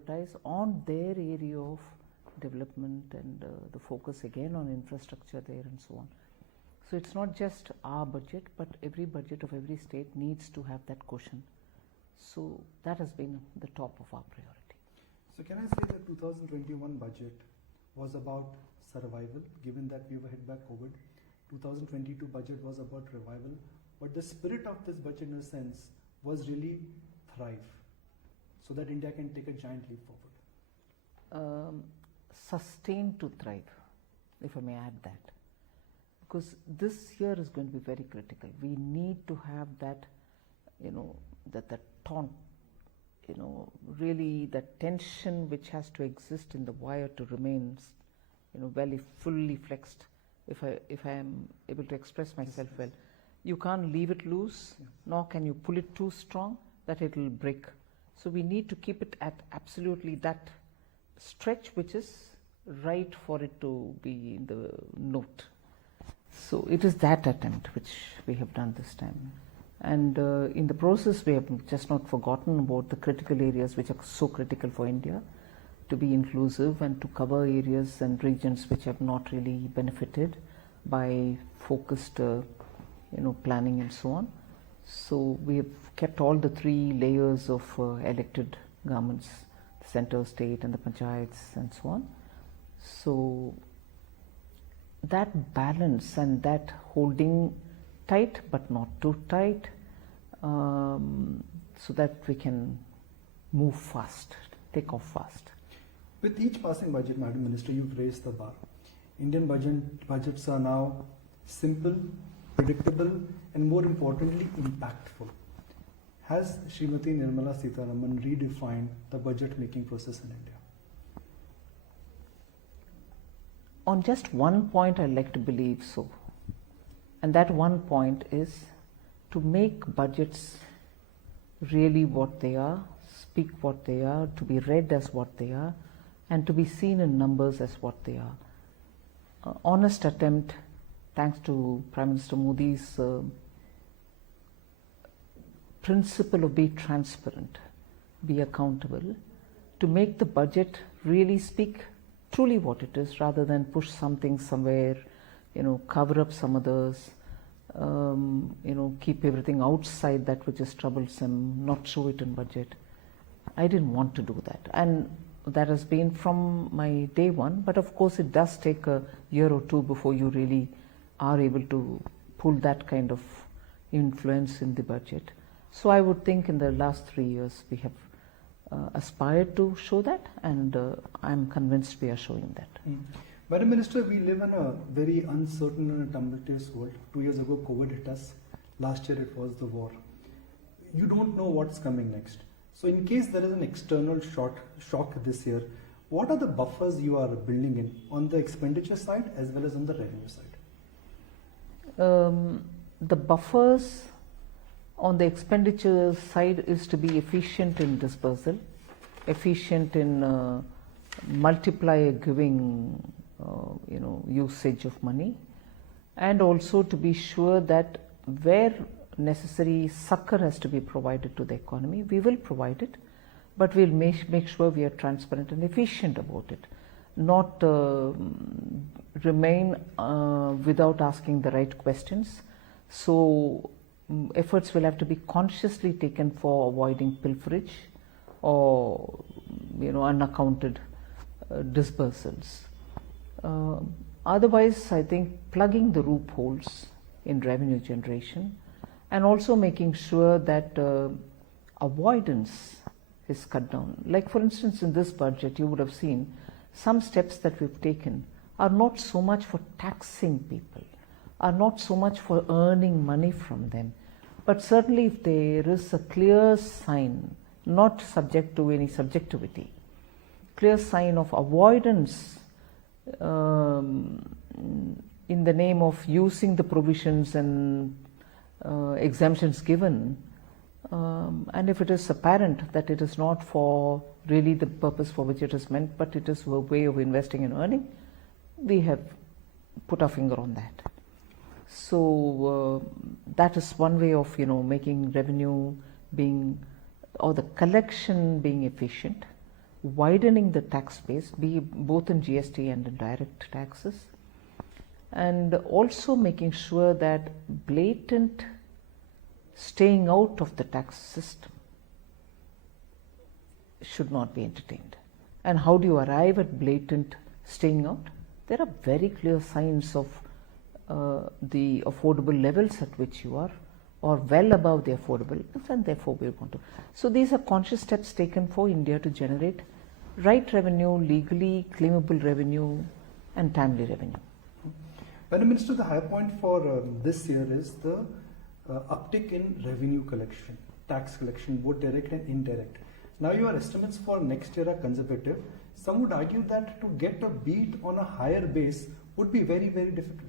prioritize on their area of development and the focus again on infrastructure there and so on. So it's not just our budget, but every budget of every state needs to have that cushion. So that has been the top of our priority. So can I say that 2021 budget was about survival, given that we were hit by COVID? 2022 budget was about revival, but the spirit of this budget in a sense was really thrive, so that India can take a giant leap forward. Sustain to thrive, if I may add that. Because this year is going to be very critical. We need to have that, that taunt, really that tension which has to exist in the wire to remain, fully flexed. If I am able to express myself well, you can't leave it loose, nor can you pull it too strong that it will break. So we need to keep it at absolutely that stretch which is right for it to be in the note. So it is that attempt which we have done this time. And in the process, we have just not forgotten about the critical areas which are so critical for India, to be inclusive and to cover areas and regions which have not really benefited by focused planning and so on. So we have kept all the three layers of elected governments, the center, state and the panchayats and so on. So that balance and that holding tight but not too tight, so that we can move fast, take off fast. With each passing budget, Madam Minister, you've raised the bar. Indian budgets are now simple, predictable, and more importantly, impactful. Has Srimati Nirmala Sitharaman redefined the budget making process in India? On just one point, I'd like to believe so. And that one point is to make budgets really what they are, speak what they are, to be read as what they are, and to be seen in numbers as what they are. Honest attempt, thanks to Prime Minister Modi's principle of be transparent, be accountable, to make the budget really speak truly what it is, rather than push something somewhere, cover up some others, keep everything outside that which is troublesome, not show it in budget. I didn't want to do that, and that has been from my day one, but of course it does take a year or two before you really are able to pull that kind of influence in the budget. So I would think in the last 3 years we have aspired to show that, and I'm convinced we are showing that. Madam Minister, we live in a very uncertain and tumultuous world. 2 years ago COVID hit us, last year it was the war. You don't know what's coming next. So in case there is an external shock this year, what are the buffers you are building in on the expenditure side as well as on the revenue side? The buffers on the expenditure side is to be efficient in dispersal, efficient in multiplier giving, usage of money, and also to be sure that where necessary succor has to be provided to the economy, we will provide it, but we'll make sure we are transparent and efficient about it, not remain without asking the right questions. So efforts will have to be consciously taken for avoiding pilferage or unaccounted dispersals. Otherwise, I think plugging the loopholes in revenue generation, and also making sure that avoidance is cut down. Like for instance, in this budget, you would have seen some steps that we've taken are not so much for taxing people, are not so much for earning money from them, but certainly if there is a clear sign, not subject to any subjectivity, clear sign of avoidance in the name of using the provisions and exemptions given, and if it is apparent that it is not for really the purpose for which it is meant, but it is a way of investing and earning, we have put our finger on that. So that is one way of making revenue being, or the collection being efficient, widening the tax base, both in GST and in direct taxes, and also making sure that blatant staying out of the tax system should not be entertained. And how do you arrive at blatant staying out? There are very clear signs of the affordable levels at which you are, or well above the affordable, and therefore we want to. So these are conscious steps taken for India to generate right revenue, legally claimable revenue, and timely revenue. Madam Minister, the high point for this year is the uptick in revenue collection, tax collection, both direct and indirect. Now your estimates for next year are conservative. Some would argue that to get a beat on a higher base would be very, very difficult.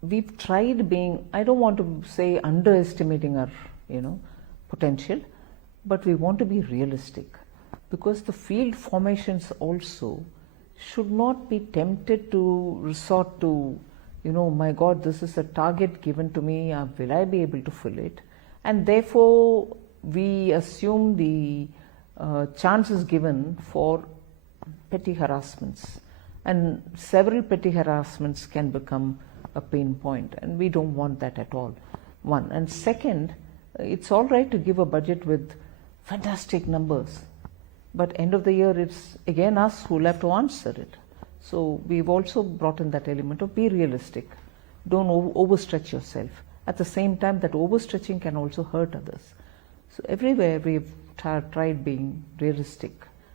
We've tried being, I don't want to say underestimating our, potential, but we want to be realistic, because the field formations also should not be tempted to resort to, my God, this is a target given to me, will I be able to fill it? And therefore, we assume the chances given for petty harassments. And several petty harassments can become a pain point, and we don't want that at all. One. And second, it's all right to give a budget with fantastic numbers, but end of the year, it's again us who will have to answer it. So we've also brought in that element of be realistic. Don't overstretch yourself. At the same time, that overstretching can also hurt others. So everywhere we've tried being realistic.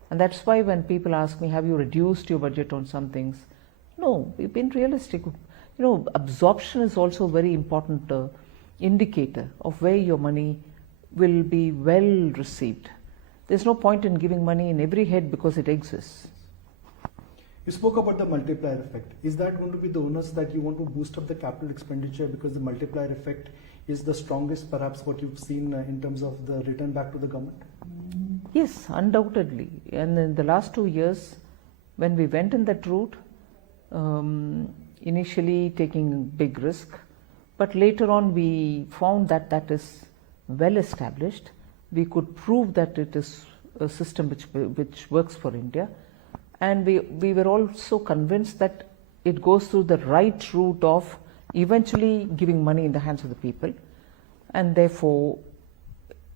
And that's why when people ask me, have you reduced your budget on some things? No, we've been realistic. Absorption is also a very important indicator of where your money will be well received. There's no point in giving money in every head because it exists. You spoke about the multiplier effect. Is that going to be the onus that you want to boost up the capital expenditure because the multiplier effect is the strongest, perhaps what you've seen in terms of the return back to the government? Yes, undoubtedly. And in the last 2 years, when we went in that route, initially taking big risk, but later on we found that that is well established. We could prove that it is a system which works for India. And we were also convinced that it goes through the right route of eventually giving money in the hands of the people. And therefore,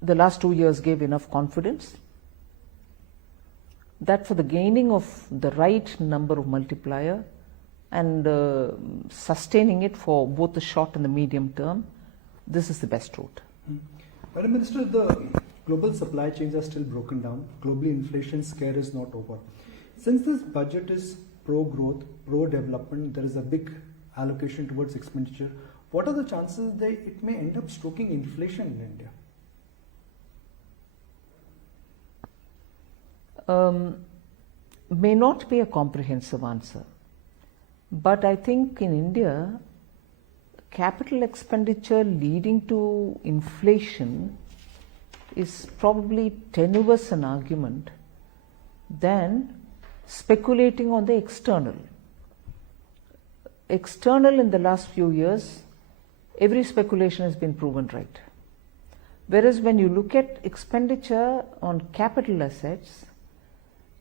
the last 2 years gave enough confidence that for the gaining of the right number of multiplier and sustaining it for both the short and the medium term, this is the best route. Madam Minister, the global supply chains are still broken down. Globally, inflation scare is not over. Since this budget is pro-growth, pro-development, there is a big allocation towards expenditure. What are the chances that it may end up stoking inflation in India? May not be a comprehensive answer. But I think in India, capital expenditure leading to inflation is probably tenuous an argument than speculating on the external. External in the last few years, every speculation has been proven right. Whereas when you look at expenditure on capital assets,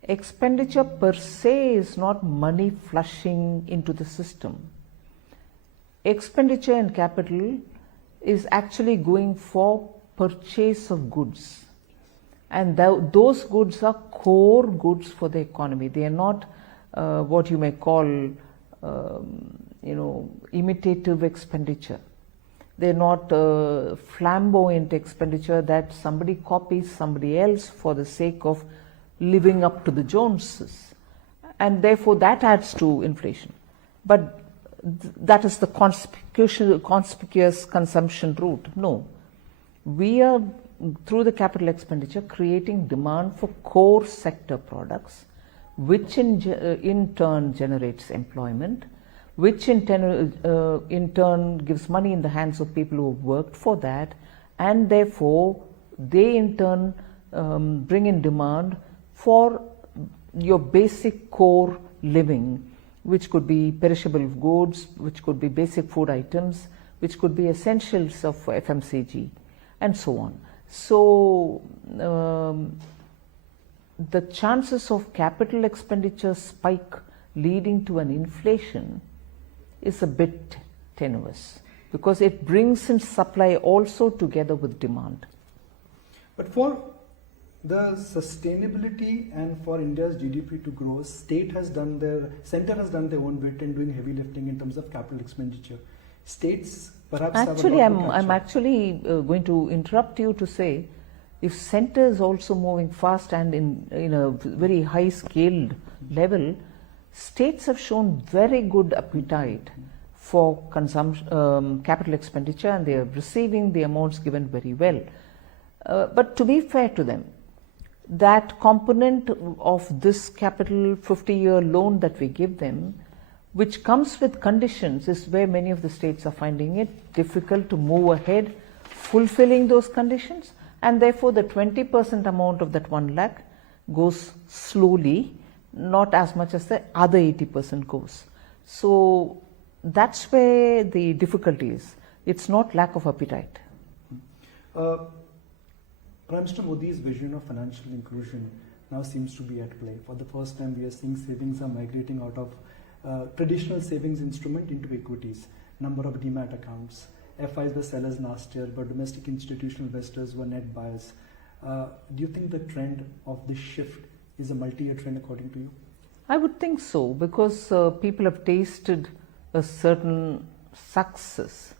expenditure per se is not money flushing into the system. Expenditure in capital is actually going for purchase of goods. And those goods are core goods for the economy. They are not what you may call, imitative expenditure. They're not flamboyant expenditure that somebody copies somebody else for the sake of living up to the Joneses. And therefore that adds to inflation. But that is the conspicuous consumption route. No. We are, through the capital expenditure, creating demand for core sector products, which in turn generates employment, which in turn gives money in the hands of people who have worked for that, and therefore they in turn bring in demand for your basic core living, which could be perishable goods, which could be basic food items, which could be essentials of FMCG, and so on. So the chances of capital expenditure spike leading to an inflation is a bit tenuous, because it brings in supply also together with demand. But for the sustainability and for India's GDP to grow, center has done their own bit in doing heavy lifting in terms of capital expenditure. States perhaps Actually, have a lot to catch I'm up. actually going to interrupt you to say, if center is also moving fast and in a very high scaled level, states have shown very good appetite for consumption, capital expenditure, and they are receiving the amounts given very well. But to be fair to them, that component of this capital 50-year loan that we give them, which comes with conditions, is where many of the states are finding it difficult to move ahead fulfilling those conditions, and therefore the 20% amount of that 1 lakh goes slowly, not as much as the other 80% goes. So that's where the difficulty is. It's not lack of appetite. Prime Minister Modi's vision of financial inclusion now seems to be at play. For the first time, we are seeing savings are migrating out of traditional savings instrument into equities. Number of demat accounts. FIs were sellers last year, but domestic institutional investors were net buyers. Do you think the trend of this shift is a multi-year trend according to you? I would think so, because people have tasted a certain success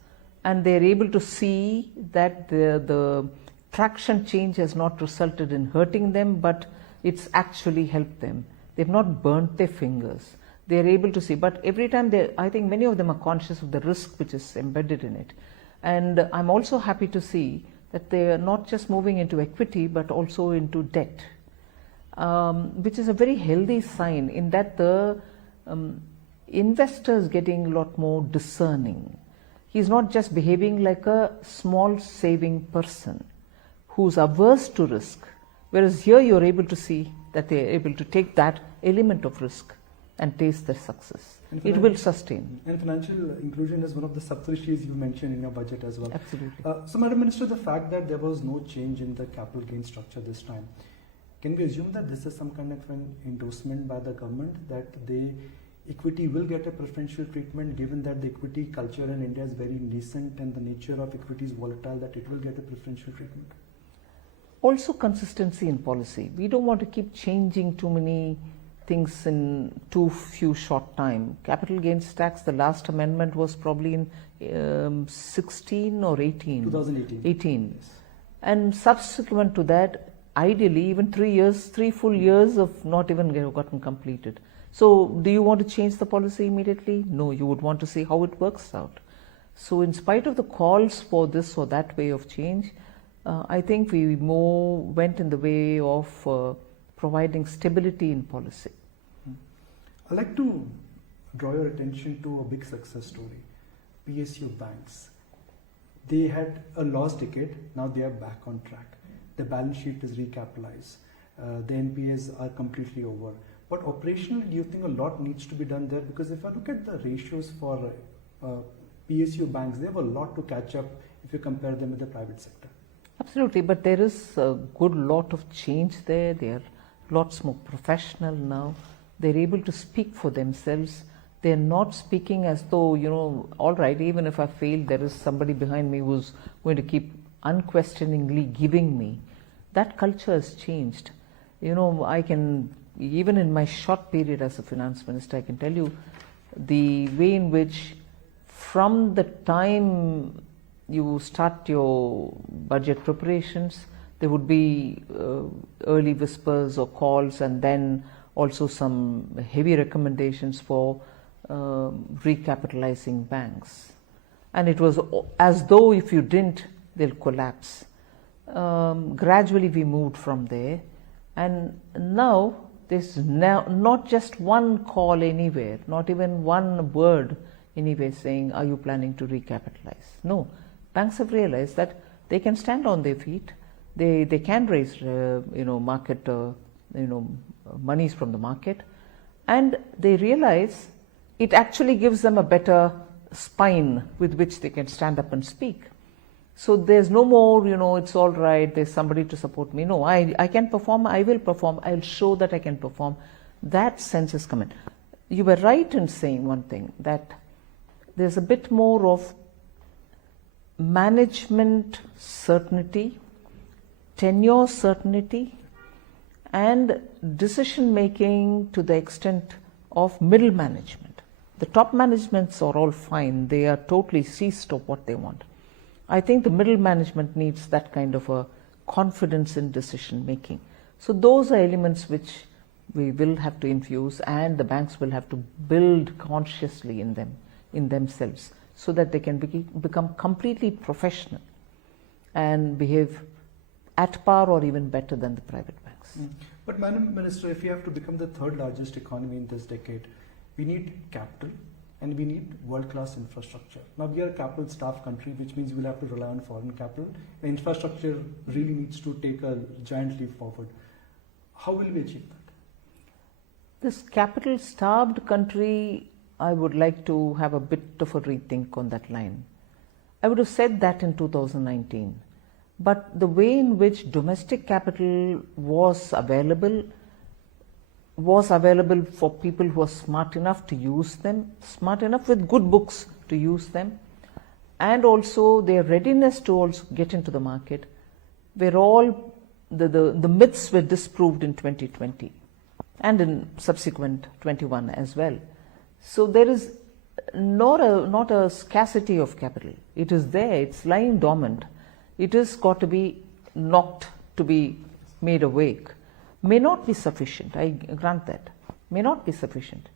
and they're able to see that the traction change has not resulted in hurting them, but it's actually helped them. They've not burnt their fingers. They're able to see, but every time I think many of them are conscious of the risk which is embedded in it. And I'm also happy to see that they are not just moving into equity, but also into debt, which is a very healthy sign, in that the investor is getting a lot more discerning. He's not just behaving like a small saving person who's averse to risk, whereas here you're able to see that they're able to take that element of risk and taste the success. It will sustain. And financial inclusion is one of the sub-issues you mentioned in your budget as well. Absolutely. So, Madam Minister, the fact that there was no change in the capital gain structure this time, can we assume that this is some kind of an endorsement by the government that equity will get a preferential treatment, given that the equity culture in India is very nascent and the nature of equity is volatile, that it will get a preferential treatment? Also consistency in policy. We don't want to keep changing too many things in too few short time. Capital gains tax, the last amendment was probably in 16 or 18? 2018. 18. Yes. And subsequent to that, ideally even 3 full years of not even gotten completed. So do you want to change the policy immediately? No, you would want to see how it works out. So in spite of the calls for this or that way of change, I think we more went in the way of providing stability in policy. I'd like to draw your attention to a big success story, PSU banks. They had a lost decade, now they are back on track. The balance sheet is recapitalized. The NPAs are completely over. But operationally, do you think a lot needs to be done there? Because if I look at the ratios for PSU banks, they have a lot to catch up if you compare them with the private sector. Absolutely, but there is a good lot of change there. They are lots more professional now. They're able to speak for themselves. They're not speaking as though, all right, even if I fail, there is somebody behind me who's going to keep unquestioningly giving me. That culture has changed. I can, even in my short period as a finance minister, I can tell you the way in which from the time you start your budget preparations, there would be early whispers or calls, and then also some heavy recommendations for recapitalizing banks. And it was as though if you didn't, they'll collapse. Gradually we moved from there, and now there's not just one call anywhere, not even one word anywhere saying, are you planning to recapitalize? No, banks have realized that they can stand on their feet. They can raise market monies from the market, and they realize it actually gives them a better spine with which they can stand up and speak. So there's no more, it's all right, there's somebody to support me. No, I can perform, I will perform, I'll show that I can perform. That sense is coming. You were right in saying one thing, that there's a bit more of management certainty, tenure certainty, and decision making to the extent of middle management. The top managements are all fine, they are totally seized of what they want. I think the middle management needs that kind of a confidence in decision making. So those are elements which we will have to infuse, and the banks will have to build consciously in themselves, so that they can become completely professional and behave at par or even better than the private banks. But Madam Minister, if we have to become the third largest economy in this decade, we need capital and we need world-class infrastructure. Now we are a capital-starved country, which means we'll have to rely on foreign capital. The infrastructure really needs to take a giant leap forward. How will we achieve that? This capital-starved country, I would like to have a bit of a rethink on that line. I would have said that in 2019. But the way in which domestic capital was available for people who are smart enough to use them, smart enough with good books to use them, and also their readiness to also get into the market, were all, the myths were disproved in 2020 and in subsequent 21 as well. So there is not a scarcity of capital. It is there, it's lying dormant. It has got to be knocked to be made awake. May not be sufficient, I grant that, may not be sufficient.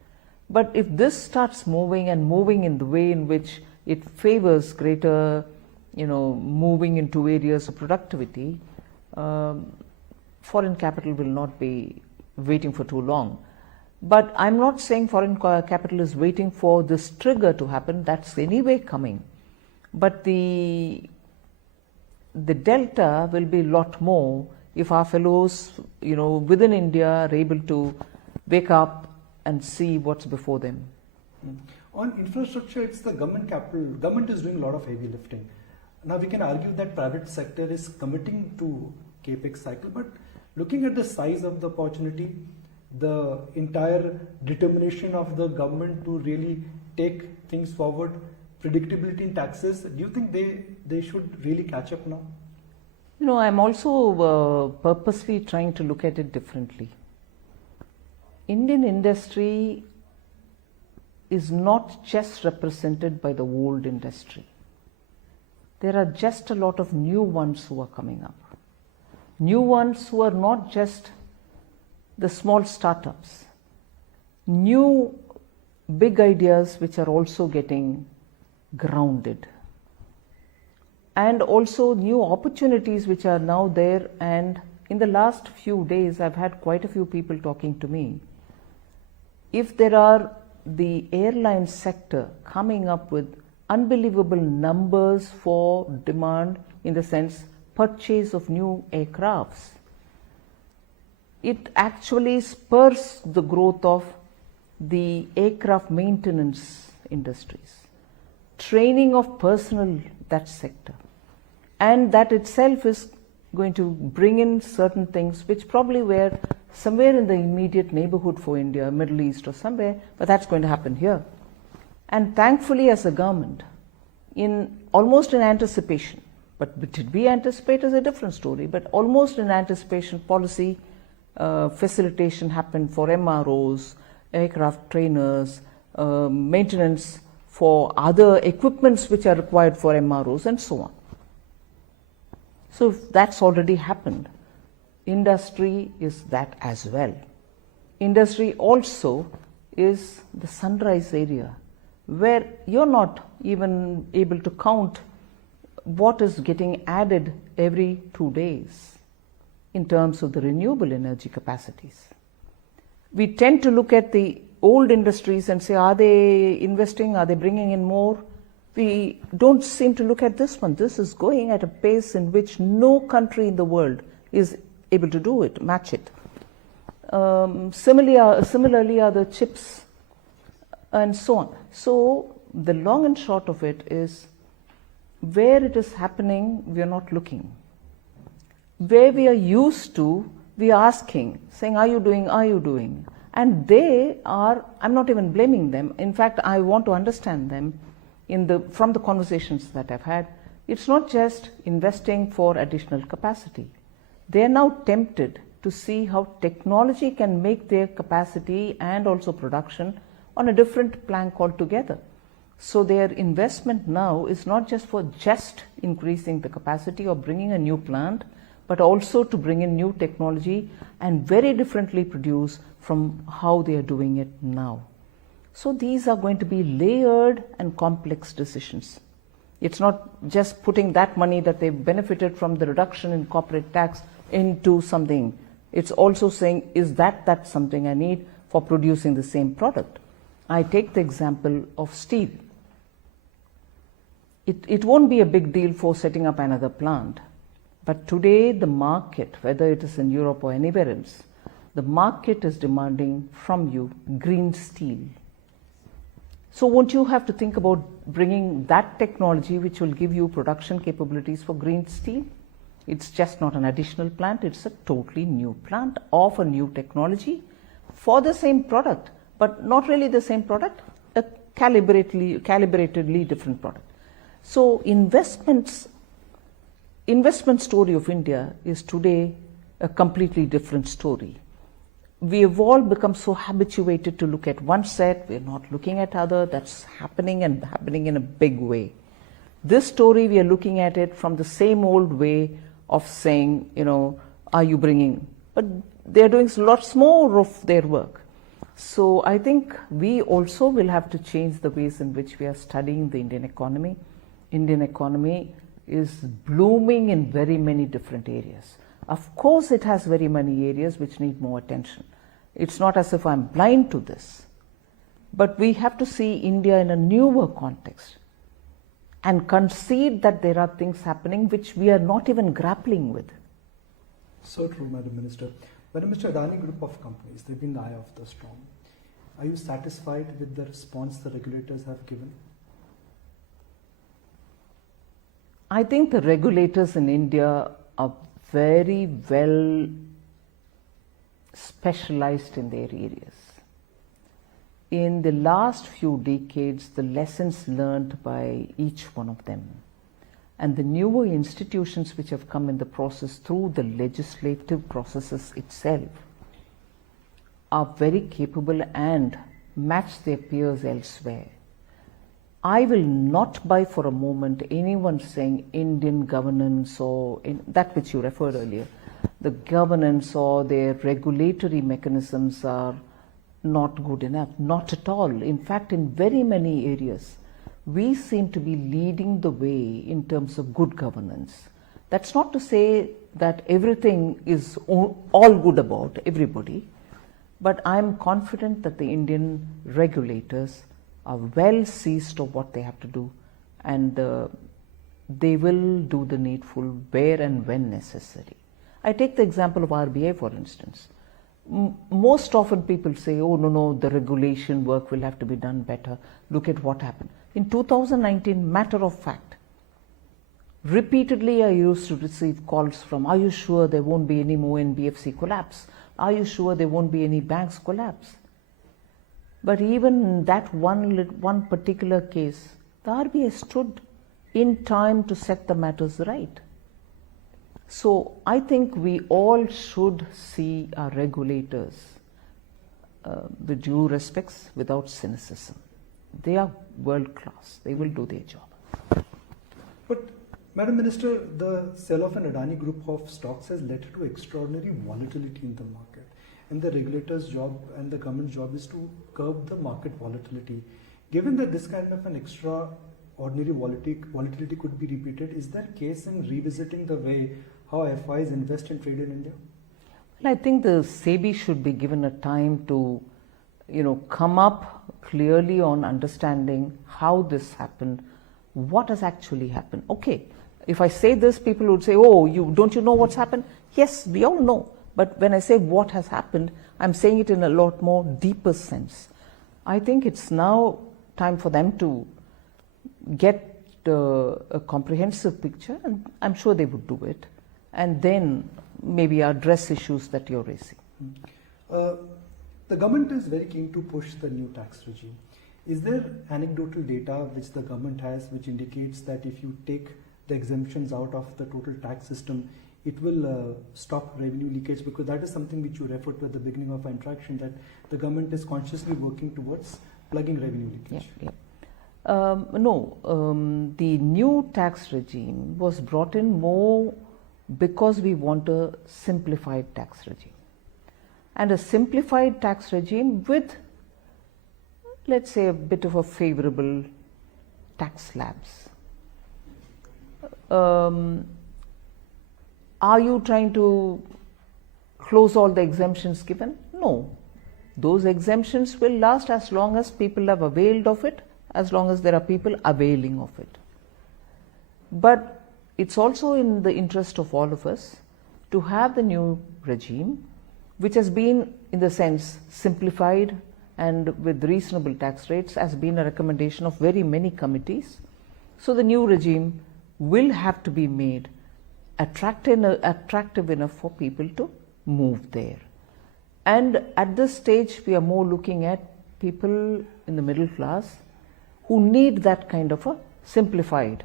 But if this starts moving and moving in the way in which it favors greater, moving into areas of productivity, foreign capital will not be waiting for too long. But I'm not saying foreign capital is waiting for this trigger to happen, that's anyway coming. But the delta will be a lot more if our fellows, within India are able to wake up and see what's before them. On infrastructure, it's the government capital. Government is doing a lot of heavy lifting. Now we can argue that private sector is committing to capex cycle, but looking at the size of the opportunity, the entire determination of the government to really take things forward, predictability in taxes, do you think they should really catch up now? I'm also purposely trying to look at it differently. Indian industry is not just represented by the old industry. There are just a lot of new ones who are coming up. New ones who are not just the small startups. New big ideas which are also getting grounded. And also new opportunities which are now there, and in the last few days I've had quite a few people talking to me. If there are the airline sector coming up with unbelievable numbers for demand, in the sense purchase of new aircrafts, it actually spurs the growth of the aircraft maintenance industries, training of personnel, that sector. And that itself is going to bring in certain things which probably were somewhere in the immediate neighborhood for India, Middle East or somewhere, but that's going to happen here. And thankfully as a government, almost in anticipation, but did we anticipate is a different story, but almost in anticipation, policy facilitation happened for MROs, aircraft trainers, maintenance for other equipments which are required for MROs and so on. So if that's already happened, industry is that as well. Industry also is the sunrise area, where you're not even able to count what is getting added every 2 days in terms of the renewable energy capacities. We tend to look at the old industries and say, are they investing, are they bringing in more? We don't seem to look at this one. This is going at a pace in which no country in the world is able to do it, match it. Similarly are the chips and so on. So the long and short of it is, Where it is happening, we are not looking. Where we are used to, we are asking, saying, are you doing, are you doing? And they are, I'm not even blaming them. In fact, I want to understand them from the conversations that I've had. It's not just investing for additional capacity. They are now tempted to see how technology can make their capacity and also production on a different plank altogether. So their investment now is not just for just increasing the capacity or bringing a new plant, but also to bring in new technology and very differently produce from how they are doing it now. So these are going to be layered and complex decisions. It's not just putting that money that they've benefited from the reduction in corporate tax into something. It's also saying, is that something I need for producing the same product? I take the example of steel. It won't be a big deal for setting up another plant. But today the market, whether it is in Europe or anywhere else, the market is demanding from you green steel. So won't you have to think about bringing that technology which will give you production capabilities for green steel? It's just not an additional plant, it's a totally new plant of a new technology for the same product, but not really the same product, a calibratedly different product. So investment story of India is today a completely different story. We have all become so habituated to look at one set, we're not looking at other, that's happening and happening in a big way. This story, we are looking at it from the same old way of saying, are you bringing, but they're doing lots more of their work. So I think we also will have to change the ways in which we are studying the Indian economy. Indian economy is blooming in very many different areas. Of course, it has very many areas which need more attention. It's not as if I'm blind to this, but we have to see India in a newer context and concede that there are things happening which we are not even grappling with. So true, Madam Minister. Madam Minister, Adani Group of companies, they've been the eye of the storm. Are you satisfied with the response the regulators have given? I think the regulators in India are very well specialized in their areas. In the last few decades, the lessons learned by each one of them and the newer institutions which have come in the process through the legislative processes itself are very capable and match their peers elsewhere. I will not buy for a moment anyone saying Indian governance or that which you referred earlier, the governance or their regulatory mechanisms are not good enough. Not at all. In fact, in very many areas, we seem to be leading the way in terms of good governance. That's not to say that everything is all good about everybody, but I'm confident that the Indian regulators are well seized of what they have to do, and they will do the needful where and when necessary. I take the example of RBI, for instance. Most often people say, oh, no, the regulation work will have to be done better. Look at what happened. In 2019, matter of fact, repeatedly I used to receive calls from, are you sure there won't be any more NBFC collapse? Are you sure there won't be any banks collapse? But even that one particular case, the RBI stood in time to set the matters right. So I think we all should see our regulators with due respects, without cynicism. They are world class. They will do their job. But Madam Minister, the sell of an Adani group of stocks has led to extraordinary volatility in the market. And the regulator's job and the government's job is to curb the market volatility. Given that this kind of an extraordinary volatility could be repeated, is there a case in revisiting the way how FIs invest and trade in India? Well, I think the SEBI should be given a time to, come up clearly on understanding how this happened, what has actually happened. Okay, if I say this, people would say, oh, don't you know what's happened? Yes, we all know. But when I say what has happened, I'm saying it in a lot more deeper sense. I think it's now time for them to get a comprehensive picture, and I'm sure they would do it, and then maybe address issues that you're raising. The government is very keen to push the new tax regime. Is there anecdotal data which the government has which indicates that if you take the exemptions out of the total tax system, it will stop revenue leakage? Because that is something which you referred to at the beginning of our interaction, that the government is consciously working towards plugging revenue leakage. No, the new tax regime was brought in more because we want a simplified tax regime. And a simplified tax regime with, let's say, a bit of a favorable tax slabs. Are you trying to close all the exemptions given? No. Those exemptions will last as long as people have availed of it, as long as there are people availing of it. But it's also in the interest of all of us to have the new regime, which has been, in the sense, simplified and with reasonable tax rates, has been a recommendation of very many committees. So the new regime will have to be made attractive enough for people to move there. And at this stage, we are more looking at people in the middle class who need that kind of a simplified,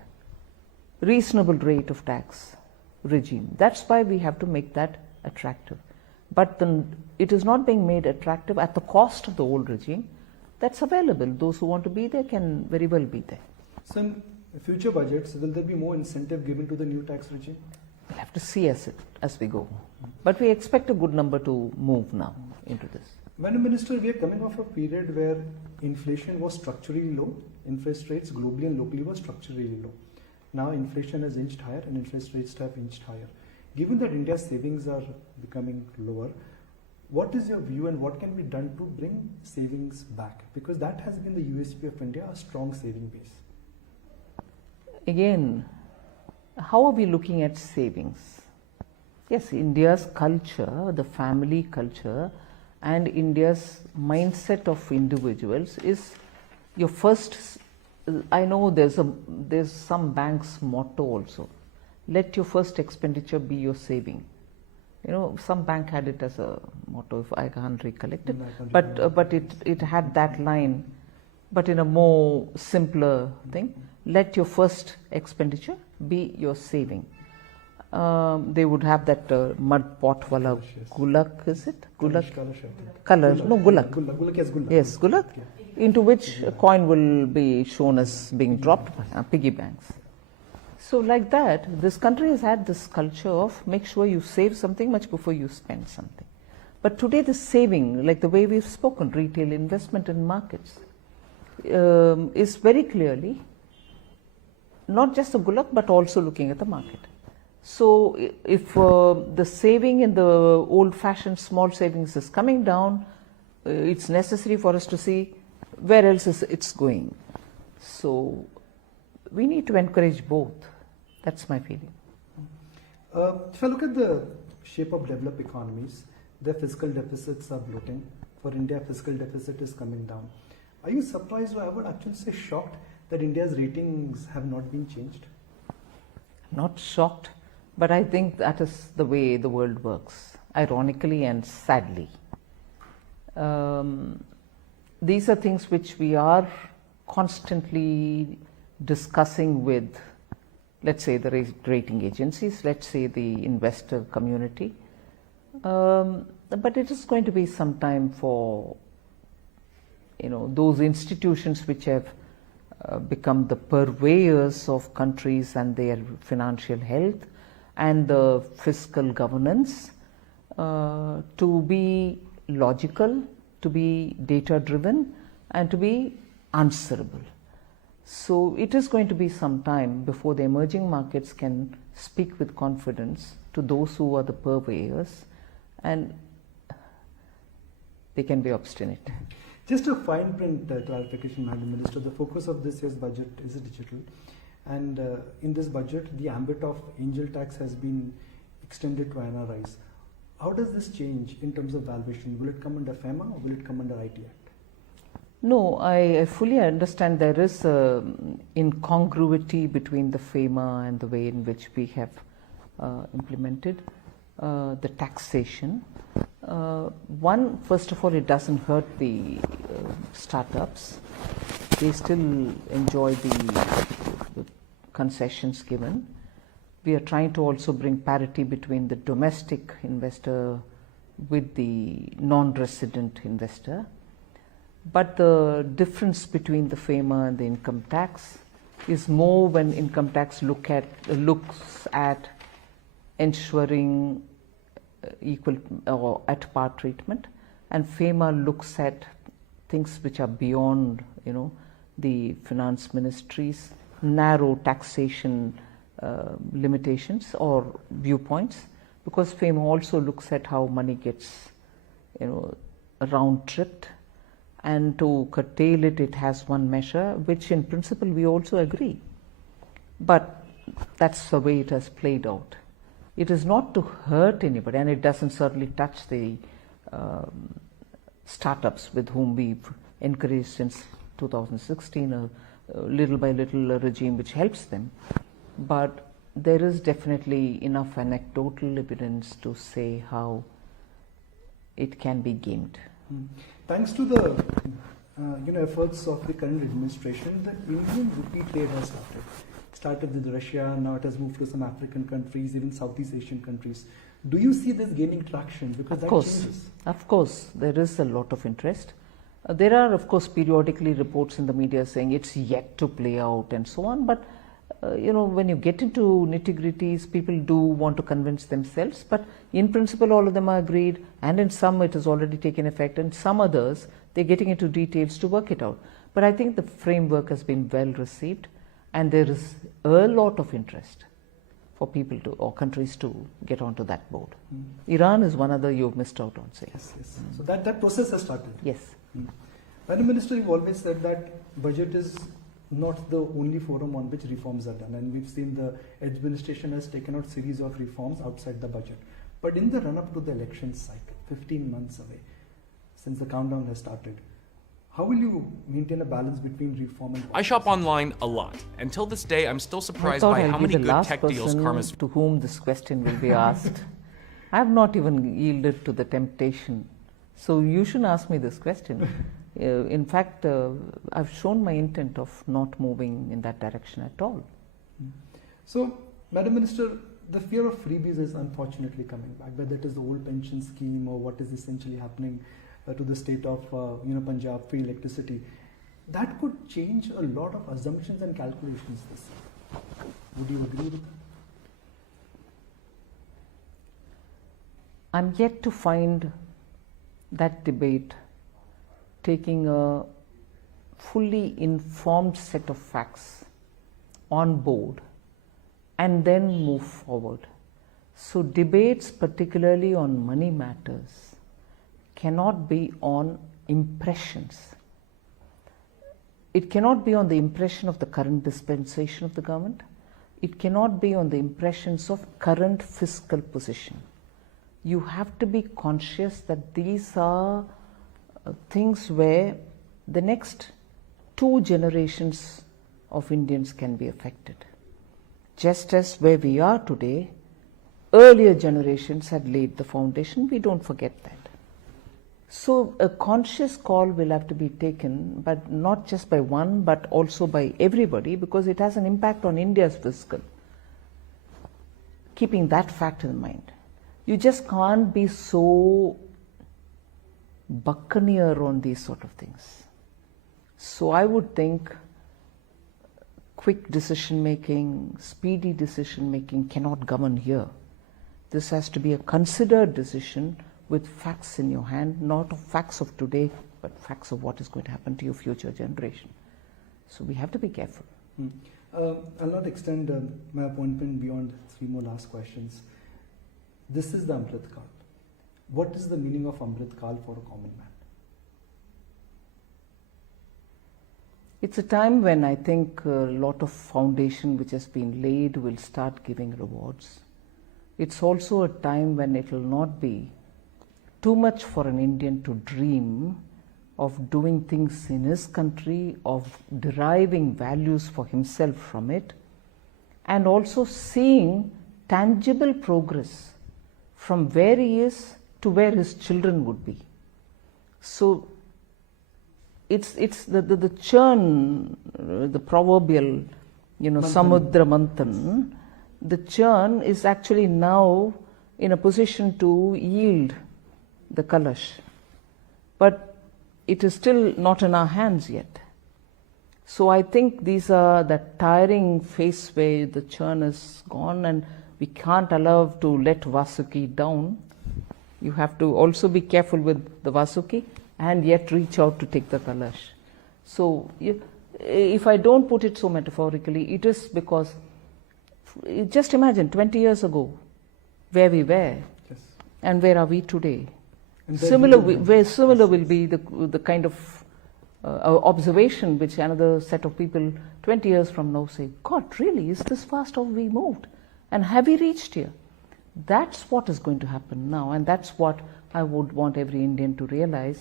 reasonable rate of tax regime. That's why we have to make that attractive. But it is not being made attractive at the cost of the old regime. That's available. Those who want to be there can very well be there. So in future budgets, will there be more incentive given to the new tax regime? We'll have to see as we go. But we expect a good number to move now into this. Madam Minister, we are coming off a period where inflation was structurally low. Interest rates globally and locally were structurally low. Now inflation has inched higher and interest rates have inched higher. Given that India's savings are becoming lower, what is your view and what can be done to bring savings back? Because that has been the USP of India, a strong saving base. Again, how are we looking at savings? Yes, India's culture, the family culture, and India's mindset of individuals is your first. I know there's some bank's motto also. Let your first expenditure be your saving. You know, some bank had it as a motto, if I can't recollect it. But it had that line, but in a more simpler thing. Let your first expenditure be your saving. They would have that mud pot wala gulak, is it? Gulak? Color. No, gulak. Gulak, yes, gulak. Yes, gulak. Into which a coin will be shown as being dropped, piggy banks. So like that, this country has had this culture of make sure you save something much before you spend something. But today the saving, like the way we've spoken, retail investment in markets, is very clearly not just the gulak but also looking at the market. So if the saving in the old-fashioned small savings is coming down, it's necessary for us to see where else it's going. So we need to encourage both. That's my feeling. If I look at the shape of developed economies, their fiscal deficits are bloating. For India, fiscal deficit is coming down. Are you surprised, or I would actually say shocked, that India's ratings have not been changed? Not shocked, but I think that is the way the world works, ironically and sadly. These are things which we are constantly discussing with, let's say, the rating agencies, let's say the investor community. But it is going to be some time for, those institutions which have become the purveyors of countries and their financial health and the fiscal governance to be logical, to be data driven, and to be answerable. So it is going to be some time before the emerging markets can speak with confidence to those who are the purveyors, and they can be obstinate. Just a fine print clarification, Madam Minister. The focus of this year's budget is digital, and in this budget, the ambit of angel tax has been extended to NRIs. How does this change in terms of valuation? Will it come under FEMA or will it come under IT Act? No, I fully understand there is incongruity between the FEMA and the way in which we have implemented the taxation. One, first of all, it doesn't hurt the startups. They still enjoy the concessions given. We are trying to also bring parity between the domestic investor with the non-resident investor. But the difference between the FEMA and the income tax is more when income tax looks at ensuring equal or at par treatment, and FEMA looks at things which are beyond, the finance ministry's narrow taxation limitations or viewpoints, because FEMA also looks at how money gets, round tripped. And to curtail it, it has one measure, which in principle we also agree. But that's the way it has played out. It is not to hurt anybody, and it doesn't certainly touch the startups with whom we've encouraged since 2016, little by little a regime which helps them. But there is definitely enough anecdotal evidence to say how it can be gamed. Thanks to the efforts of the current administration, the Indian rupee trade has started. It started with Russia, now it has moved to some African countries, even Southeast Asian countries. Do you see this gaining traction? Because that changes. Of course, there is a lot of interest. There are, of course, periodically reports in the media saying it's yet to play out and so on. But when you get into nitty-gritties, people do want to convince themselves. But in principle, all of them are agreed, and in some it has already taken effect, and some others, they're getting into details to work it out. But I think the framework has been well received, and there is a lot of interest for people to, or countries to get onto that board. Iran is one other you've missed out on, say. Yes. So that process has started. Yes. Madam Minister, you've always said that budget is not the only forum on which reforms are done, and we've seen the administration has taken out series of reforms outside the budget. But in the run-up to the election cycle, 15 months away, since the countdown has started, how will you maintain a balance between reform and policy? I shop online a lot. Until this day, I'm still surprised by how many good tech deals Karma's... To whom this question will be asked. I have not even yielded to the temptation. So you shouldn't ask me this question. In fact, I've shown my intent of not moving in that direction at all. So, Madam Minister, the fear of freebies is unfortunately coming back, whether it is the old pension scheme or what is essentially happening to the state of Punjab, free electricity. That could change a lot of assumptions and calculations this year. Would you agree with that? I'm yet to find that debate taking a fully informed set of facts on board and then move forward. So debates, particularly on money matters, cannot be on impressions. It cannot be on the impression of the current dispensation of the government. It cannot be on the impressions of current fiscal position. You have to be conscious that these are things where the next 2 generations of Indians can be affected. Just as where we are today, earlier generations had laid the foundation, we don't forget that. So a conscious call will have to be taken, but not just by one, but also by everybody, because it has an impact on India's fiscal. Keeping that fact in mind. You just can't be so buccaneer on these sort of things. So I would think quick decision making, speedy decision making cannot govern here. This has to be a considered decision with facts in your hand, not of facts of today, but facts of what is going to happen to your future generation. So we have to be careful. I'll not extend my appointment beyond 3 more last questions. This is the Amrit Kal. What is the meaning of Amrit Kal for a common man? It's a time when I think a lot of foundation which has been laid will start giving rewards. It's also a time when it will not be too much for an Indian to dream of doing things in his country, of deriving values for himself from it, and also seeing tangible progress from where he is to where his children would be. So it's the churn, the proverbial, Samudra Manthan. The churn is actually now in a position to yield the Kalash. But it is still not in our hands yet. So I think these are that tiring phase where the churn is gone and we can't allow to let Vasuki down. You have to also be careful with the Vasuki and yet reach out to take the Kalash. So if I don't put it so metaphorically, it is because, just imagine 20 years ago where we were, Yes. and where are we today. And Similar will be the kind of observation which another set of people 20 years from now say, God, really, is this fast have we moved? And have we reached here? That's what is going to happen now, and that's what I would want every Indian to realize.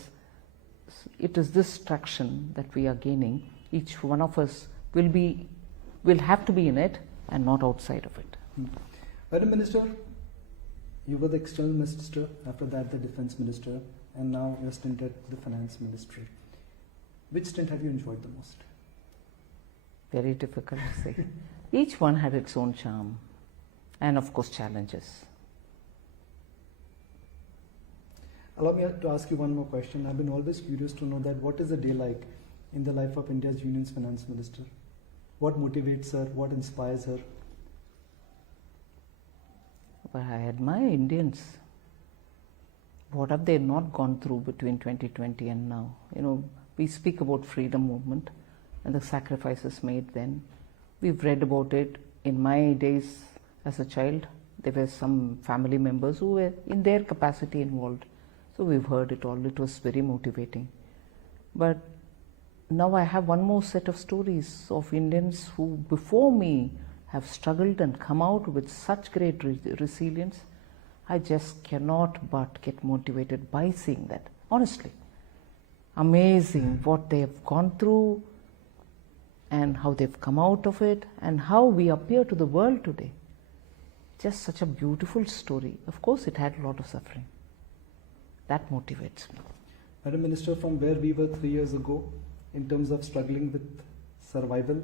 It is this traction that we are gaining. Each one of us will have to be in it and not outside of it. Madam Minister, you were the external minister, after that the defense minister, and now you're stint at the finance ministry. Which stint have you enjoyed the most? Very difficult to say. Each one had its own charm and of course challenges. Allow me to ask you one more question. I've been always curious to know that what is a day like in the life of India's Union's finance minister? What motivates her? What inspires her? But I admire Indians. What have they not gone through between 2020 and now? We speak about freedom movement and the sacrifices made then. We've read about it. In my days as a child, there were some family members who were in their capacity involved. So we've heard it all. It was very motivating. But now I have one more set of stories of Indians who before me have struggled and come out with such great resilience. I just cannot but get motivated by seeing that. Honestly, amazing what they have gone through and how they've come out of it and how we appear to the world today. Just such a beautiful story. Of course, it had a lot of suffering. That motivates me. Madam Minister, from where we were 3 years ago in terms of struggling with survival,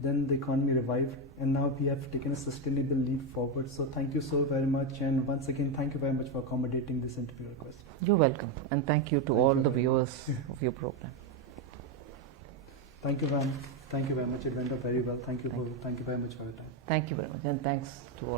then the economy revived, and now we have taken a sustainable leap forward. So thank you so very much, and once again, thank you very much for accommodating this interview request. You're welcome, and thank you to all the viewers of your program. Thank you, ma'am. Thank you very much. It went up very well. Thank you very much for your time. Thank you very much, and thanks to all.